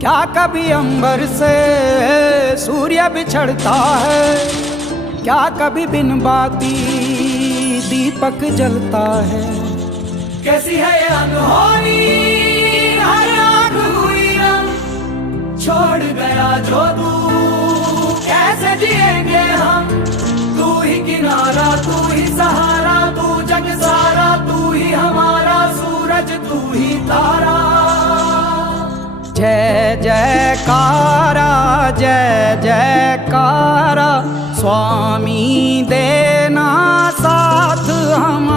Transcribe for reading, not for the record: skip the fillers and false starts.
क्या कभी अंबर से सूर्य बिछड़ता है, क्या कभी बिन बाती दीपक जलता है। कैसी है ये अनहोनी हर आँख हुई रंग, छोड़ गया जो तू कैसे जिएंगे हम। तू ही किनारा, तू ही सहारा, तू जग सारा, तू ही हमारा सूरज, तू ही तारा। जय जयकारा, जय जयकारा, स्वामी देना साथ हम